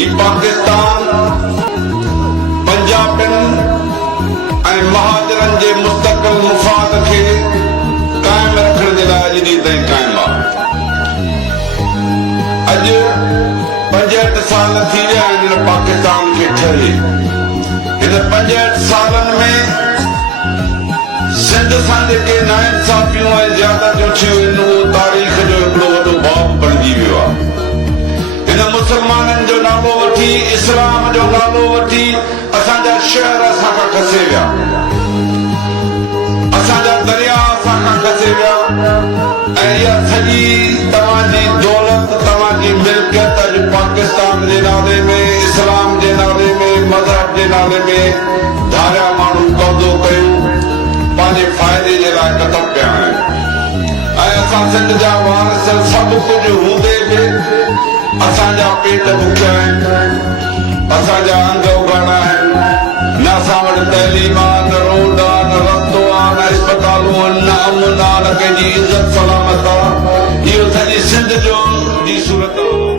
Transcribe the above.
ही पाकिस्तान पंजाबियुनि ऐं महाजरनि जे मुस्तक़िल मुफ़ाद खे क़ाइम रखण जे लाइ अॼु ॾींहुं ताईं क़ाइम आहे। अॼु 65 साल थी विया आहिनि हिन पाकिस्तान खे ठहे। हिन 65 सालनि में सिंध सां जेके नाइंसाफ़ियूं ऐं ज़्यादतियूं थियूं आहिनि उहो तारीख़ जो हिकिड़ो वॾो बाब बणिजी वियो आहे। हिन मुसलमाननि जो नालो वठी इस्लाम जो नालो वठी असांजा शहर असां खां खसे विया, असांजा दरिया असां खां खसे विया ऐं इहा सॼी तव्हांजी दौलत तव्हांजी मिल्कियत अॼु पाकिस्तान जे नाले में इस्लाम जे नाले में मज़हब जे नाले में धारिया माण्हू कब्ज़ो कयूं पंहिंजे फ़ाइदे जे लाइ कतब पिया आहिनि ऐं असां सिंध जा वारस सभु कुझु हूंदे बि असांजा पेट भुखिया आहिनि, असांजा अंग उघाड़ा आहिनि, न असां वटि तइलीम आहे, न रोड आहे, न रस्तो आहे, न अस्पतालूं आहिनि, न अमन आहे, न कंहिंजी इज़त सलामत आहे। इहो सॼी सिंध जो जी सूरत